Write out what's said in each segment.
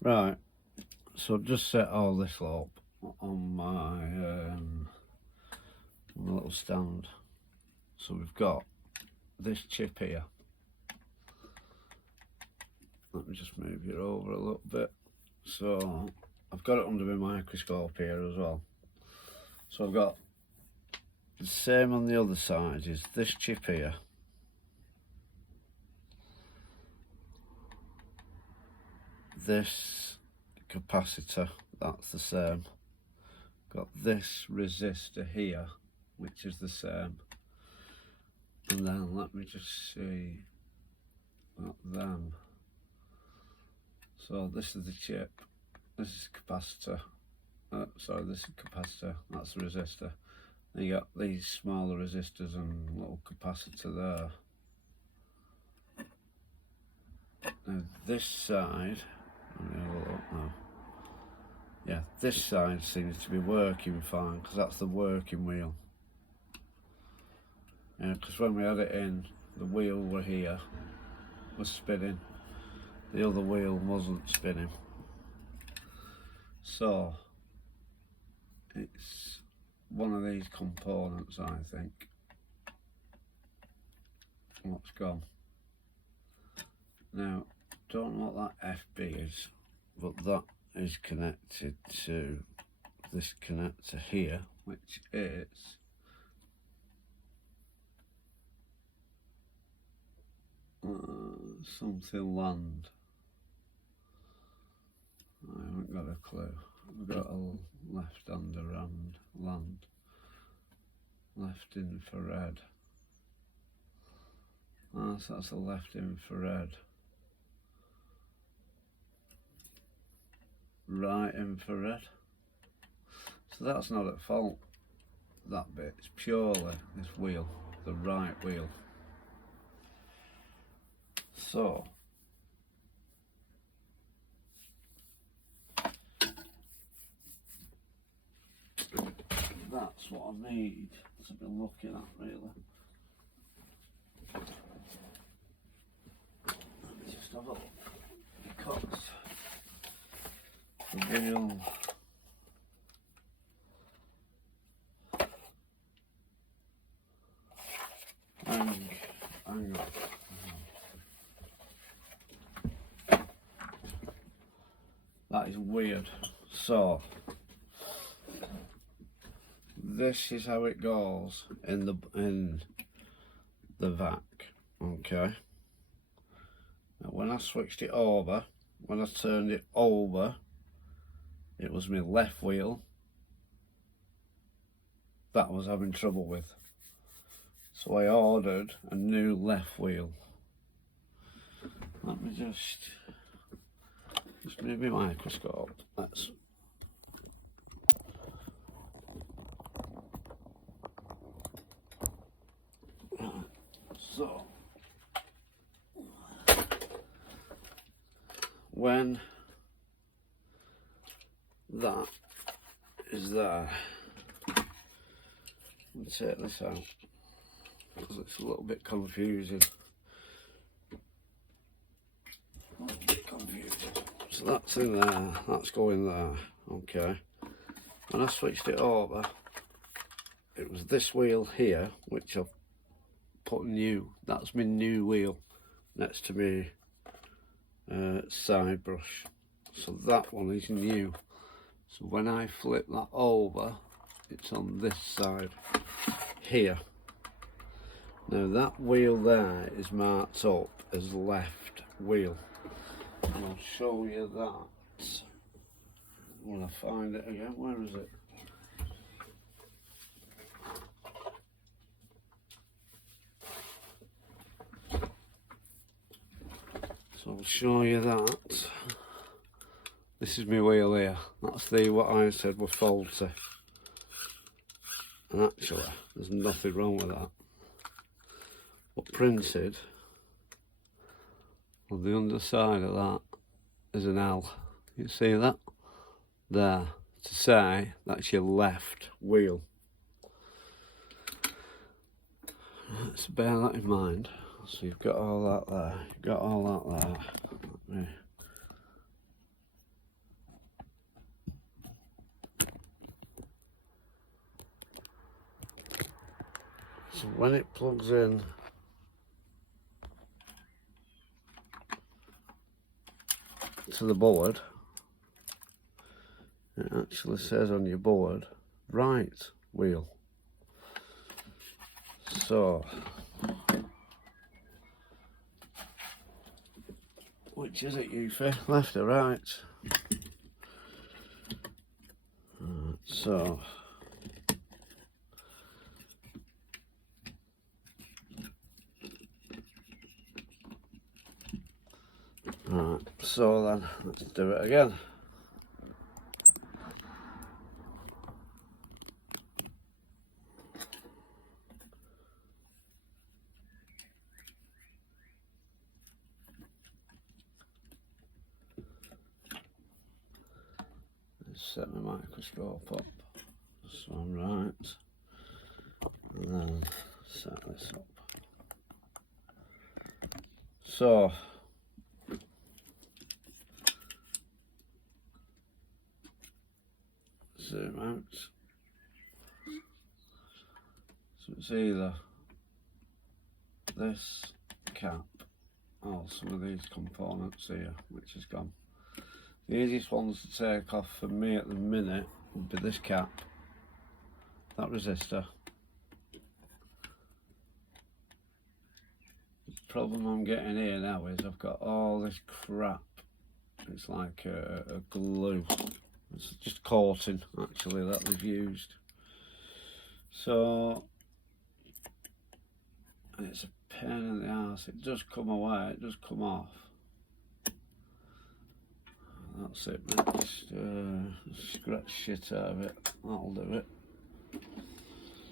Right, so I've just set all this up on my little stand. So we've got this chip here. Let me just move it over a little bit. So I've got it under my microscope here as well. So I've got the same on the other side, is this chip here. This capacitor, that's the same. Got this resistor here, which is the same. And then let me just see them. So this is the chip, this is capacitor. Sorry, this is capacitor, that's the resistor. Then you got these smaller resistors and little capacitor there. Now this side, let me have a look now. Yeah, this side seems to be working fine because that's the working wheel. Yeah, because when we had it in, the wheel were here, was spinning. The other wheel wasn't spinning. So it's one of these components, I think. What's gone? Now, don't know what that FB is, but that is connected to this connector here, which is something land. I haven't got a clue. I've got a left-hander and land. Left infrared. So that's a left infrared. Right infrared. So that's not at fault, that bit. It's purely this wheel, the right wheel. So that's what I need to be looking at, really. Let me just have a look, because the wheel hang on. That is weird. So this is how it goes in the vac. Okay. Now when I switched it over, when I turned it over, it was my left wheel that I was having trouble with. So I ordered a new left wheel. Let me just move my microscope. That's right. So when that is there, let's take this out because it's a little bit confusing. So that's in there, that's going there, okay. When I switched it over, it was this wheel here, which I've put new. That's my new wheel next to me side brush. So that one is new. So when I flip that over, it's on this side here. Now that wheel there is marked up as left wheel. And I'll show you that when I find it again. Where is it? So I'll show you that. This is my wheel here. That's the what I said were faulty. And actually, there's nothing wrong with that. But printed on the underside of that is an L. You see that? There. To say that's your left wheel. Let's bear that in mind. So you've got all that there. You've got all that there. So when it plugs in to the board, it actually says on your board right wheel. So which is it, Eufy? Left or right? So right, so then let's do it again. Set my microscope up so I'm right, and then set this up. So zoom out. So it's either this cap or some of these components here, which is gone. The easiest ones to take off for me at the minute would be this cap, that resistor. The problem I'm getting here now is I've got all this crap. It's like a glue. It's just coating actually that they've used. So it's a pain in the arse. It does come away, it does come off. That's it, mate. Just scratch shit out of it. That'll do it.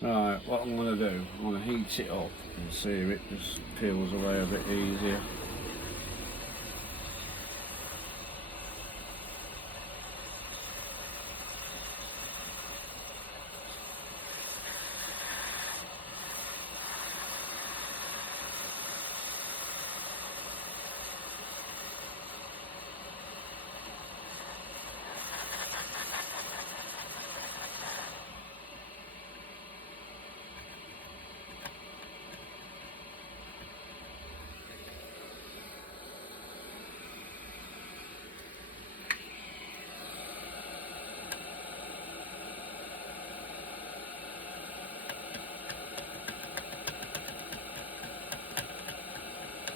Right, what I'm going to do, I'm going to heat it up and see if it just peels away a bit easier.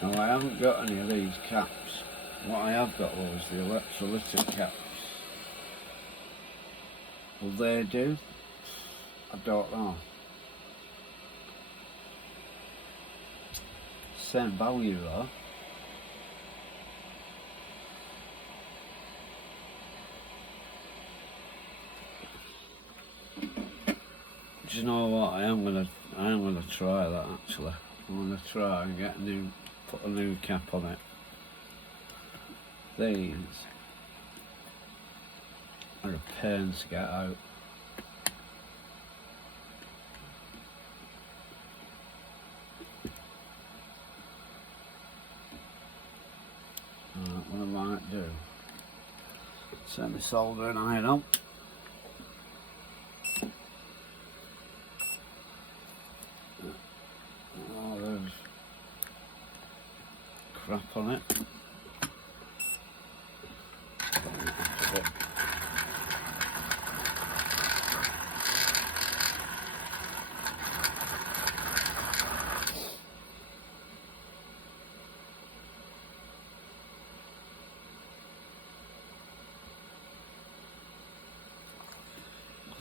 Now I haven't got any of these caps. What I have got though is the electrolytic caps. Will they do? I don't know. Same value though. Do you know what? I am gonna try that actually. I'm gonna try and put a new cap on it. These are a pain to get out. What I might do, set my soldering iron on. Oh, there's crap on it.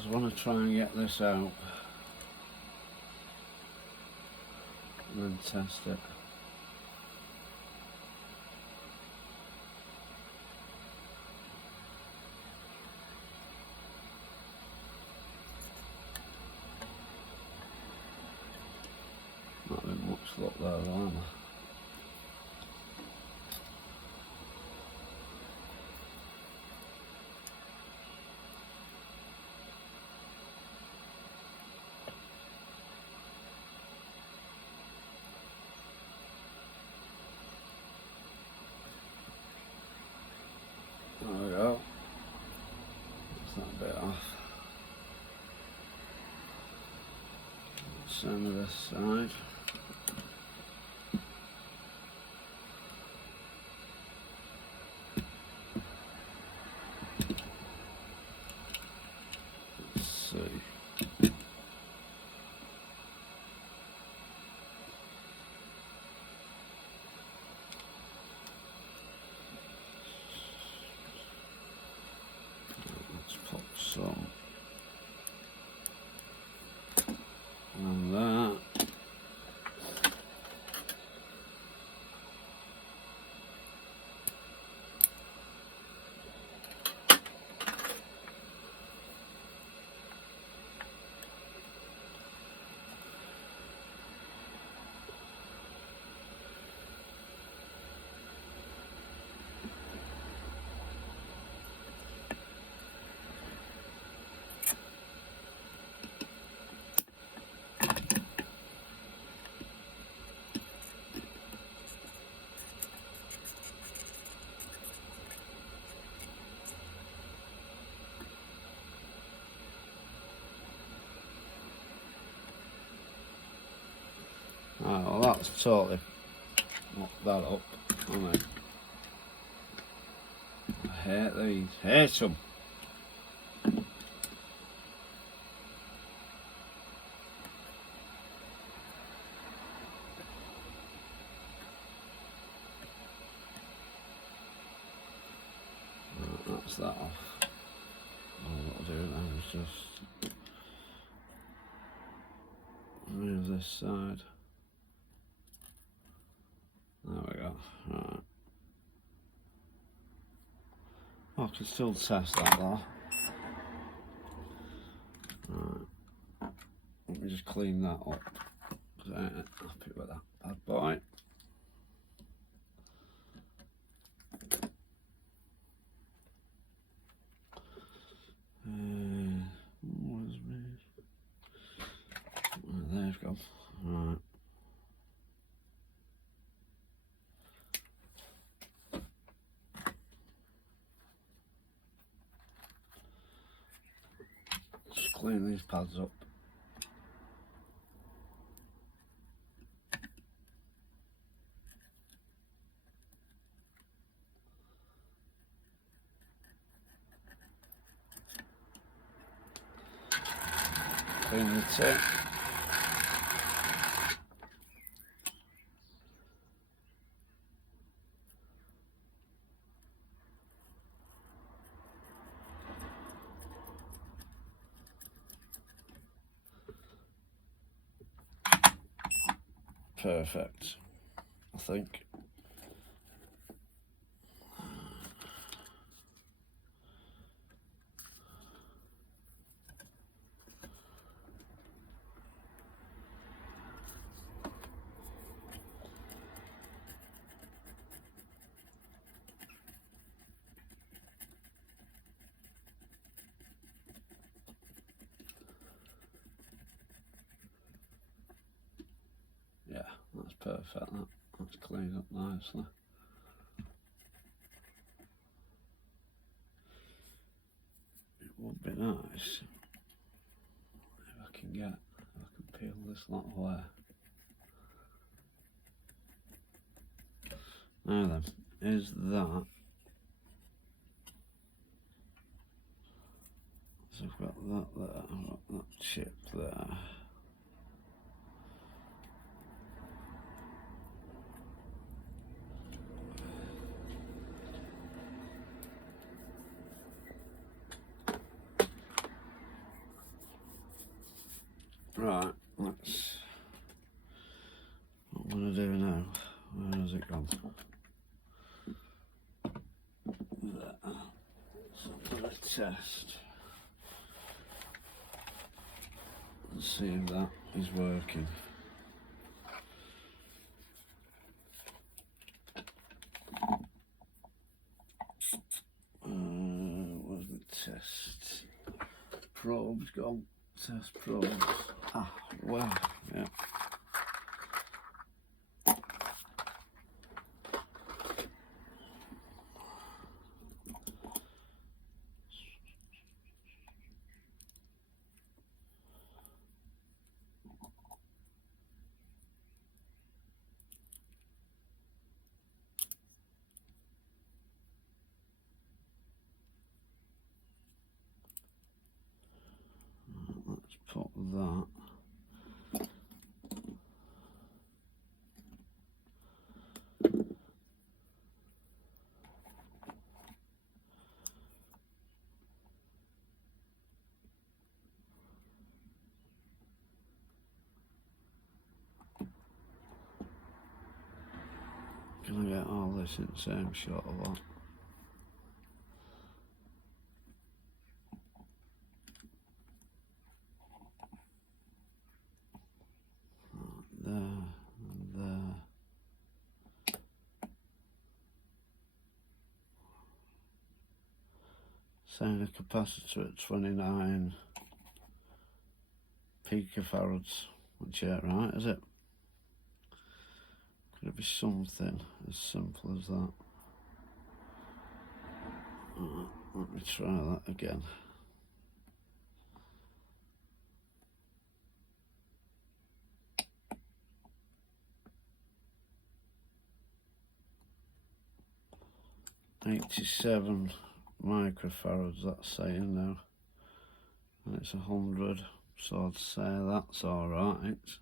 I want to try and get this out and then test it. Not been much luck there though, am I? There we go. That's that bit off. same with this side. Let's see. Let's pop some on that. Oh, well, that's totally knocked that up. I hate these. Hate them. Right, that's that off. All I'll do now is just move this side. There we go. Right. I can still test that though. Right. Let me just clean that up, because I ain't happy with that bad boy. Where's me? Right, there we go. Right. Just clean these pads up. Clean the tip. Perfect, I think. Yeah, that's perfect. That's cleaned up nicely. It would be nice if I can peel this lot away. Now then, is that? So I've got that there, I've got that chip there. Right, what I'm going to do now, where has it gone? There. So I'm going to test and see if that is working. Where's the test? Probes gone. Test probes. Ah, wow, yeah. that. Can I get all this in the same shot or what? There, and there. Saying a capacitor at 29 picofarads, which ain't right, is it? Could it be something as simple as that? Let me try that again. "87 microfarads, that's saying now, and it's 100, so I'd say that's alright.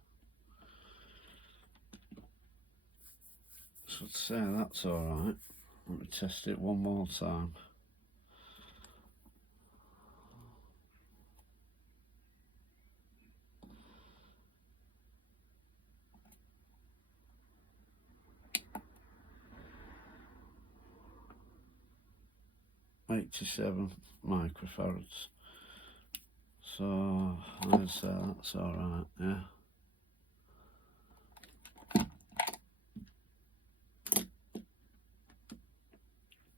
So I'd say that's alright. Let me test it one more time. "87 microfarads. So I'd say that's alright, yeah.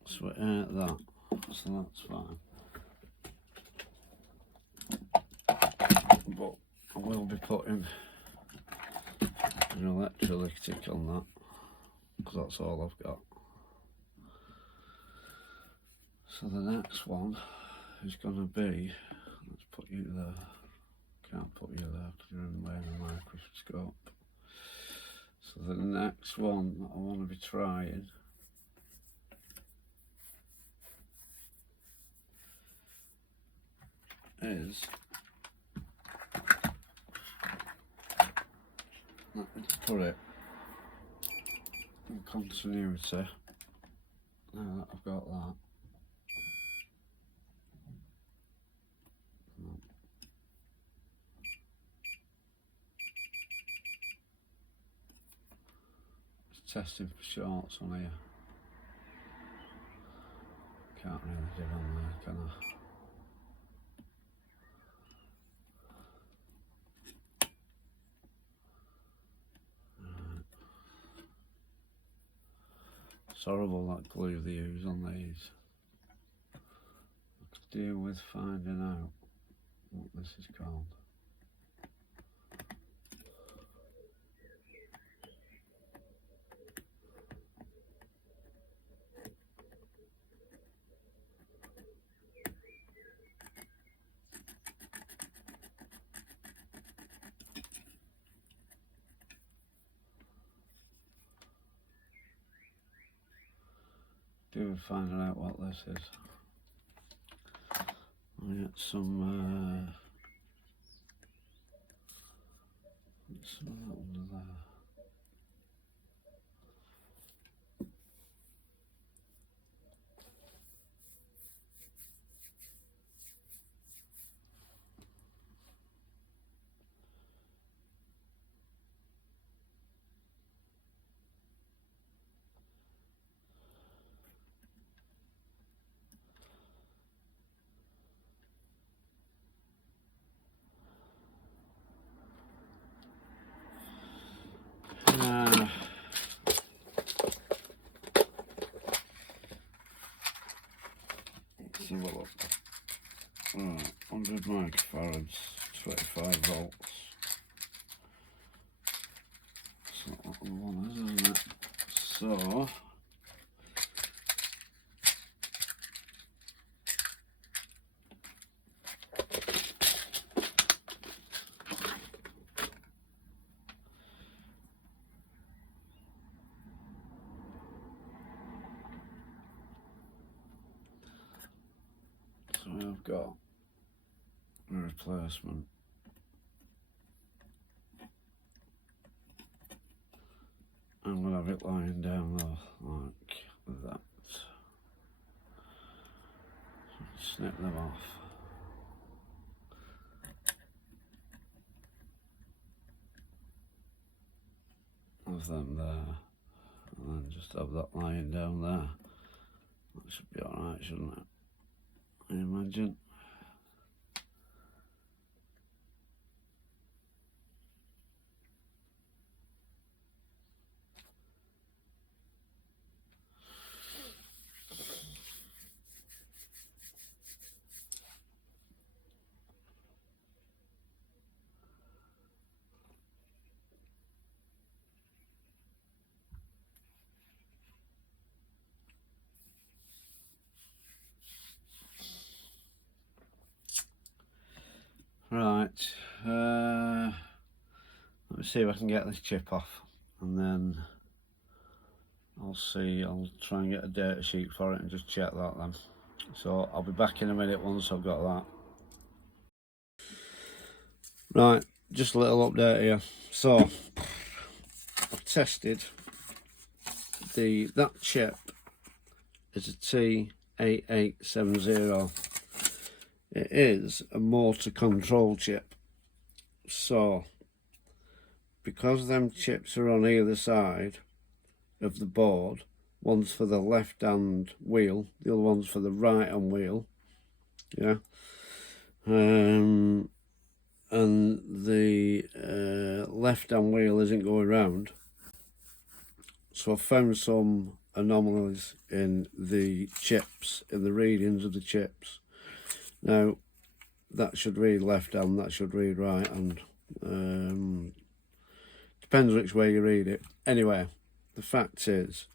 So it ain't that, so that's fine. But I will be putting an electrolytic on that, because that's all I've got. So the next one is going to be, let's put you there, can't put you there because you're in the way of the microscope. So the next one that I want to be trying is, let me put it in continuity, now that I've got that. Testing for shorts on here. Can't really do on there, can I? Right. It's horrible that glue they use on these. I could deal with finding out what this is called. Do finding out what this is. I'll get some of that under there. Let's have a look. 100 microfarads, 25 volts. That's not what we want, isn't it? So I've got a replacement have it lying down though, like that. Snip them off. Have them there, and then just have that lying down there. That should be alright, shouldn't it? I imagine. Right, let me see if I can get this chip off, and then I'll try and get a data sheet for it and just check that then. So I'll be back in a minute once I've got that. Right, just a little update here. So I've tested that chip is a T8870. It is a motor control chip. So because them chips are on either side of the board, one's for the left hand wheel, the other one's for the right hand wheel, yeah, and the left hand wheel isn't going round. So I found some anomalies in the chips, in the readings of the chips. Now that should read left hand, that should read right hand. Depends which way you read it. Anyway, the fact is,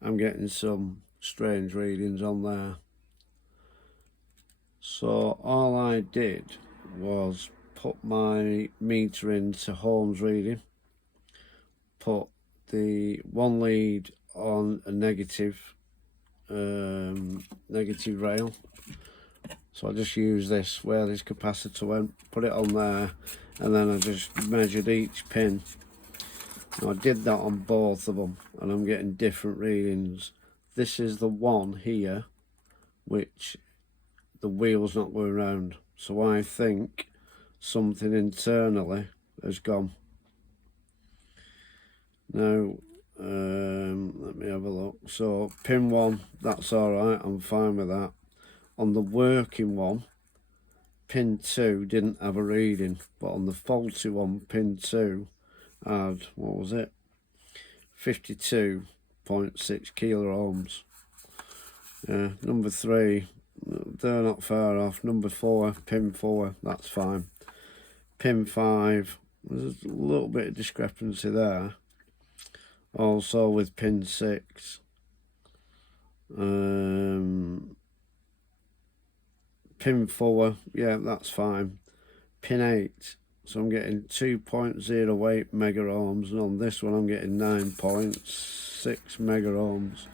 I'm getting some strange readings on there. So all I did was put my meter into Holmes reading, put the one lead on a negative rail. So I just use this, where this capacitor went, put it on there, and then I just measured each pin. Now I did that on both of them, and I'm getting different readings. This is the one here, which the wheel's not going round. So I think something internally has gone. Now, let me have a look. So pin 1, that's alright, I'm fine with that. On the working one, pin 2 didn't have a reading, but on the faulty one, pin 2 had, what was it, 52.6 kilo ohms. Number 3, they're not far off. Number 4, pin 4, that's fine. Pin 5, there's a little bit of discrepancy there. Also with pin 6. Pin 4, yeah, that's fine. Pin 8, so I'm getting 2.08 mega ohms, and on this one I'm getting 9.6 mega ohms.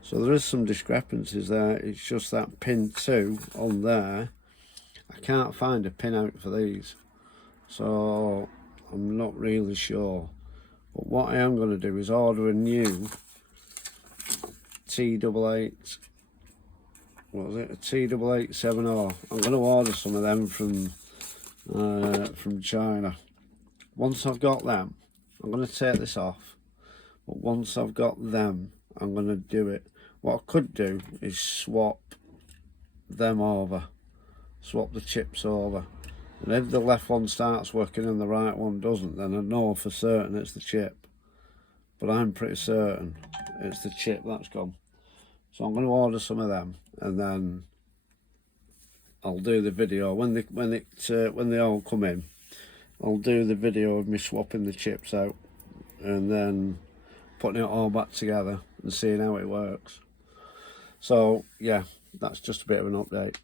So there is some discrepancies there. It's just that pin 2 on there, I can't find a pin out for these, so I'm not really sure. But what I am going to do is order a new T88, what was it, a T8870. I'm going to order some of them from China. Once I've got them, I'm going to take this off, but once I've got them, I'm going to do it. What I could do is swap them over, swap the chips over, and if the left one starts working and the right one doesn't, then I know for certain it's the chip. But I'm pretty certain it's the chip that's gone. So I'm going to order some of them, and then I'll do the video when they all come in. I'll do the video of me swapping the chips out, and then putting it all back together and seeing how it works. So yeah, that's just a bit of an update.